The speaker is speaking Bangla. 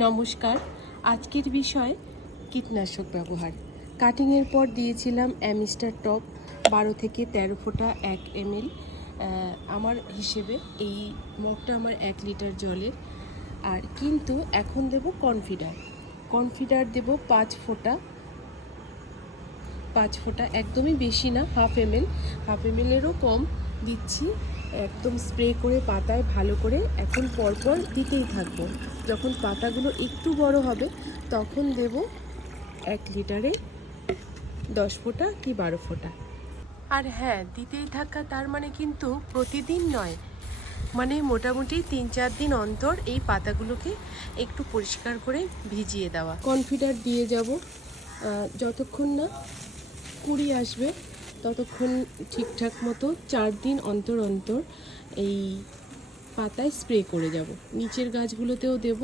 নমস্কার। আজকের বিষয় কীটনাশক ব্যবহার। কাটিংয়ের পর দিয়েছিলাম অ্যামিস্টার টপ 12 থেকে 13 ফোঁটা 1 ml। আমার হিসেবে এই মগটা আমার 1 লিটার জলের। আর কিন্তু এখন দেব কনফিডার দেব 5 ফোঁটা, একদমই বেশি না, হাফ ml-এরও কম দিচ্ছি। একদম স্প্রে করে পাতায় ভালো করে এখন পরপর দিতেই থাকবো। যখন পাতাগুলো একটু বড় হবে তখন দেব 1 লিটারে 10 ফোঁটা কি 12 ফোঁটা। আর হ্যাঁ, দিতেই থাকা তার মানে কিন্তু প্রতিদিন নয়, মানে মোটামুটি 3-4 দিন অন্তর এই পাতাগুলোকে একটু পরিষ্কার করে ভিজিয়ে দেওয়া। কনফিডার দিয়ে যাব যতক্ষণ না কুড়ি আসবে ততক্ষণ ঠিকঠাক মতো 4 দিন অন্তর এই পাতায় স্প্রে করে যাব। নিচের গাছগুলোতেও দেব।